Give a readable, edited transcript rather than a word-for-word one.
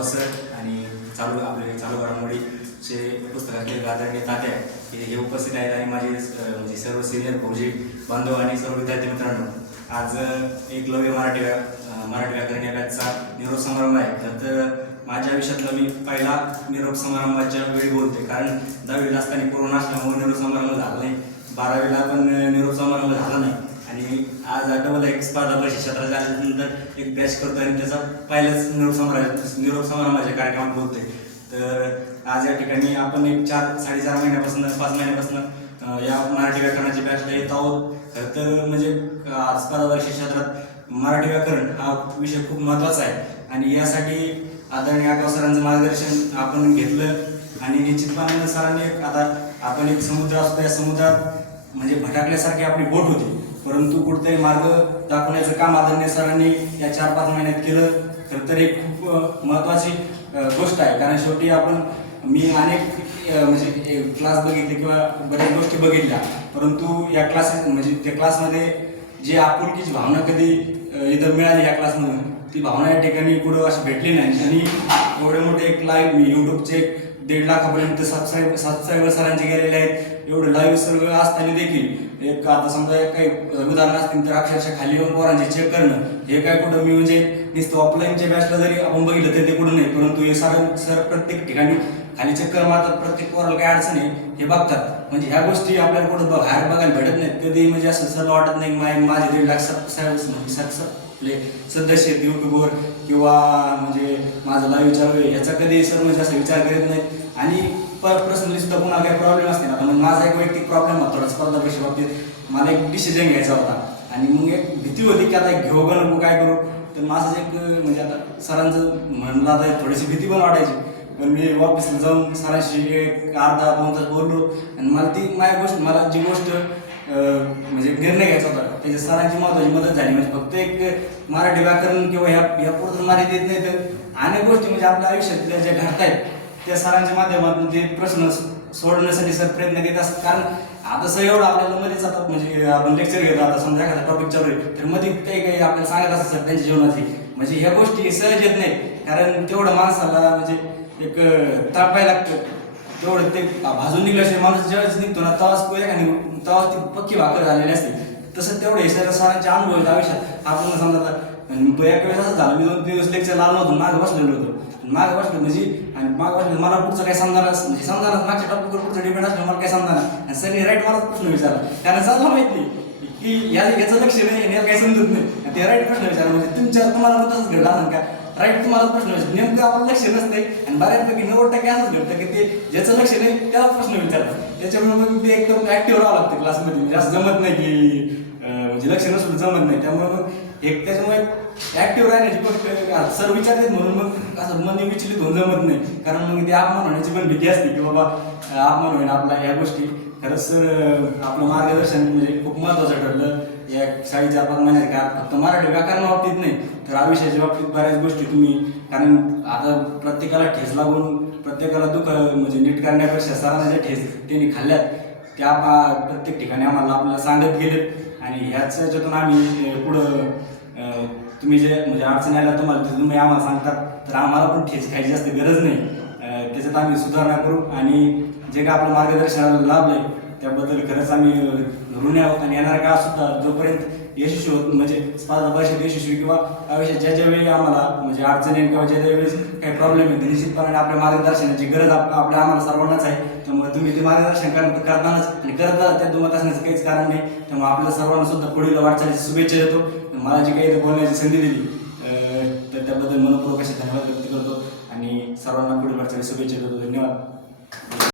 भाऊ सर आणि चालू घडामोडीचे पुस्तकातले आदरणीय तात्या हे उपस्थित आहेत आणि माझे म्हणजे सर्व सिनियर फौजी बांधव आणि सर्व विद्यार्थी मित्रांनो, आज एकलव्य मराठी व्याकरण या बॅचचा निरोप समारंभ आहे. तर माझ्या आयुष्यातला मी पहिला निरोप समारंभाच्या वेळी बोलते, कारण 10वीला असताना कोरोना असल्यामुळे निरोप समारंभ झाला नाही, 12वीला पण निरोप समारंभ झाला नाही आणि आज डबल एक स्पर्धा परीक्षा क्षेत्रात झाल्यानंतर एक बॅच करतो आणि त्याचा पहिलाच निरोप समारंभाच्या कार्यक्रमात बोलतोय. तर आज या ठिकाणी आपण एक 4-4.5 महिन्यापासून 5 महिन्यापासून या मराठी व्याकरणाची बॅचला येत आहोत. तर म्हणजे स्पर्धा परीक्षा क्षेत्रात मराठी व्याकरण हा विषय खूप महत्त्वाचा आहे आणि यासाठी आदरणीय आगाव सरांचं मार्गदर्शन आपण घेतलं आणि निश्चितपणे सरांनी आता आपण एक समुद्र असतो, या समुद्रात म्हणजे भटकल्यासारखी आपली बोट होती, परंतु कुठेतरी मार्ग दाखवण्याचं काम आदरणीय सरांनी या 4-5 महिन्यात केलं. तर एक खूप महत्त्वाची गोष्ट आहे, कारण शेवटी मी अनेक म्हणजे क्लास बघितले किंवा बऱ्याच गोष्टी बघितल्या, परंतु या त्या क्लासमध्ये जी आपुलकीची भावना कधी इथं मिळाली या क्लासमधून, ती भावना या ठिकाणी कुठं अशी भेटली नाही. आणि एवढे मोठे एक लाईव्ह यूट्यूबचे 1.5 लाखापर्यंत सबस्क्रायबर सरांचे गेलेले आहेत. एवढं लाईव्ह सर्व असताना देखील एक आता समजा काही उदाहरण असतील तर अक्षरशः खाली येऊन पोरांचे चेक करणं हे काय कुठं मी म्हणजे नुसतं ऑफलाईनच्या बॅचला जरी आपण बघितलं तर ते कुठं नाही, परंतु हे सर प्रत्येक ठिकाणी खाली चक्कर मारतात, प्रत्येक पोराला काय अडचण आहे हे बघतात. म्हणजे ह्या गोष्टी आपल्याला कुठं बाहेर बघायला भेटत नाहीत. कधी म्हणजे असं सरळ वाटत नाही माझे 1.5 लाख सदस्य आहेत यूट्यूबवर किंवा म्हणजे माझा लाईव्ह चालू आहे ह्याचा कधी सर म्हणजे असं विचार करत नाहीत. आणि पर्सनली सुद्धा कोणाला काही प्रॉब्लेम असते ना, म्हणजे माझा एक वैयक्तिक प्रॉब्लेम होता थोडा स्पर्धा परीक्षे बाबतीत. मला एक डिसिजन घ्यायचा होता आणि मग एक भीती होती की आता घेऊ का नको काय करू. तर माझं एक म्हणजे आता सरांचं म्हणलं आता थोडीशी भीती पण वाटायची, पण मी ऑफिसला जाऊन सरांशी एक अर्धा-पाऊण तास बोललो आणि मला जी गोष्ट म्हणजे निर्णय घ्यायचा होता त्याच्या सरांची महत्त्वाची मदत झाली. म्हणजे फक्त एक मराठी व्याकरण किंवा ह्या पुढे माहिती देत नाही, तर अनेक गोष्टी म्हणजे आपल्या आयुष्यातल्या ज्या घडतायत त्या सरांच्या माध्यमातून ते प्रश्न सोडवण्यासाठी सर प्रयत्न घेत असतात. कारण आता सर एवढं आपल्याला मध्येच आता म्हणजे आपण लेक्चर घेतो, आता समजा एखादा टॉपिक चालू आहे तर मध्ये काही आपल्याला सांगत असतात सर त्यांच्या जीवनाची, म्हणजे ह्या गोष्टी सहज येत नाही. कारण तेवढं माणसाला म्हणजे एक तापायला लागतं, तेवढं ते भाजून निघल्याशिवाय माणूस ज्यावेळेस निघतो ना तेव्हाच ती पक्की भाकर झालेली असते. तसं तेवढं हे सरांचे अनुभव आहेत आयुष्यात. आपण समजा एक वेळेस असं झालं, मी 2 दिवस लेक्चर लावलं नव्हतं, मागं बसलेलो होतो मागं बसलं मला पुढचं काय समजायला मागच्या टॉपिकवर पुढचं डिपेंड असलं मला काय समजायला, आणि सगळी राईट मलाच प्रश्न विचारला. त्यांना चालला माहिती की याचं लक्ष नाही, याला काही समजत नाही, ते राईट प्रश्न विचारला. म्हणजे तुम्हाला पण तसंच घडलं असं का राईट तुम्हाला प्रश्न विचार, नेमकं आपलं लक्ष नसते आणि बऱ्यापैकी 90% असंच घडतं की ते ज्याचं लक्ष नाही त्याला प्रश्न विचारतात. त्याच्यामुळे मग ते एकदम ऍक्टिव्ह राहावं लागतं क्लासमध्ये, म्हणजे असं जमत नाही की म्हणजे लक्ष नसून जमत नाही. त्यामुळे मग त्याच्यामुळे ऍक्टिव्ह राहण्याची गोष्ट सर विचारतात म्हणून मग असं मन विचलित होऊन जमत नाही, कारण मग ते अपमान होण्याची पण भीती असते की बाबा अपमान होईल आपला. या गोष्टी खरंच सर आपलं मार्गदर्शन म्हणजे खूप महत्त्वाचं ठरलं या 4.5 महिन्यात. का फक्त मराठी व्याकरण बाबतीत नाही तर आयुष्याच्या बाबतीत बऱ्याच गोष्टी तुम्ही, कारण आता प्रत्येकाला ठेस लागून प्रत्येकाला दुःख म्हणजे नीट करण्यापेक्षा सरांना ज्या ठेस त्यांनी खाल्ल्यात त्या प्रत्येक ठिकाणी आम्हाला आपल्याला सांगत गेले आणि ह्याच्यातून आम्ही पुढं तुम्ही जे म्हणजे अडचणी आल्या तुम्ही आम्हाला सांगतात, तर आम्हाला पण ठेच खायची जास्त गरज नाही. त्याच्यात आम्ही सुधारणा करू आणि जे काय आपलं मार्गदर्शनाला लाभलं आहे त्याबद्दल खरंच आम्ही ऋणी आहोत. आणि येणाऱ्या काळात सुद्धा जोपर्यंत यशस्वी होत म्हणजे स्पर्धा परीक्षेत यशस्वी किंवा आयुष्यात ज्या वेळी आम्हाला म्हणजे अडचणी किंवा ज्या वेळेस काही प्रॉब्लेम आहे निश्चितपणे आपल्या मार्गदर्शनाची गरज आम्हाला सर्वांनाच आहे. त्यामुळे तुम्ही ते मार्गदर्शन करतानाच आणि करता त्या दुमत असण्याचं काहीच कारण नाही. त्यामुळे आपल्या सर्वांना सुद्धा पुढील वाटचालीची शुभेच्छा देतो. मला जी काही बोलण्याची संधी दिली तर त्याबद्दल मनपूर्वक असे धन्यवाद व्यक्त करतो आणि सर्वांना पुढील वाटचाली शुभेच्छा देतो. धन्यवाद.